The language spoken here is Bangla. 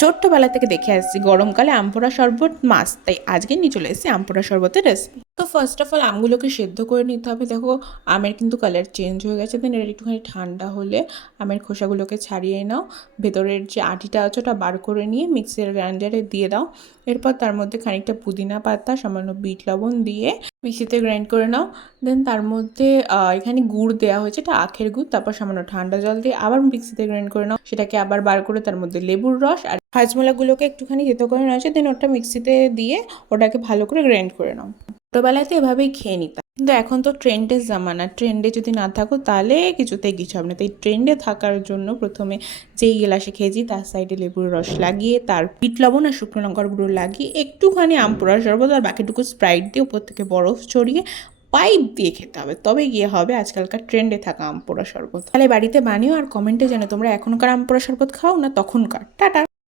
ছোট্টবেলা থেকে দেখে আসছি গরমকালে আম পোড়া শরবত মাস্ট, তাই আজকে নিয়ে চলে এসেছি আম পোড়া শরবতের রেসিপি। তো ফার্স্ট অফ অল আমগুলোকে সেদ্ধ করে নিতে হবে। দেখো আমের কিন্তু কালার চেঞ্জ হয়ে গেছে, দেন এটা একটুখানি ঠান্ডা হলে আমের খোসাগুলোকে ছাড়িয়ে নাও, ভেতরের যে আটিটা আছে ওটা বার করে নিয়ে মিক্সির গ্রাইন্ডারে দিয়ে দাও। এরপর তার মধ্যে খানিকটা পুদিনা পাতা, সামান্য বিট লবণ দিয়ে মিক্সিতে গ্রাইন্ড করে নাও। দেন তার মধ্যে এখানে গুড় দেওয়া হয়েছে, এটা আখের গুড়। তারপর সামান্য ঠান্ডা জল দিয়ে আবার মিক্সিতে গ্রাইন্ড করে নাও, সেটাকে আবার বার করে তার মধ্যে লেবুর রস আর হাজমোলাগুলোকে একটুখানি থেতো করে নেওয়া হয়েছে, দেন ওটা মিক্সিতে দিয়ে ওটাকে ভালো করে গ্রাইন্ড করে নাও। ছোটোবেলায় তো এভাবেই খেয়ে নিতাম, কিন্তু এখন তো ট্রেন্ডের জামানা, ট্রেন্ডে যদি না থাকো তাহলে কিছুতেই কিছু হবে না। তাই ট্রেন্ডে থাকার জন্য প্রথমে যেই গ্লাসে খেয়েছি তার সাইডে লেবুর রস লাগিয়ে, তার বিট লবণ আর শুকনো লঙ্কার গুঁড়ো লাগিয়ে একটুখানি আম পোড়া শরবত আর বাকিটুকু স্প্রাইট দিয়ে উপর থেকে বরফ ছড়িয়ে পাইপ দিয়ে খেতে হবে, তবে গিয়ে হবে আজকালকার ট্রেন্ডে থাকা আম পোড়া শরবত। তাহলে বাড়িতে বানিও আর কমেন্টে জানো তোমরা এখনকার আম পোড়া শরবত খাও না তখনকার। টাটা।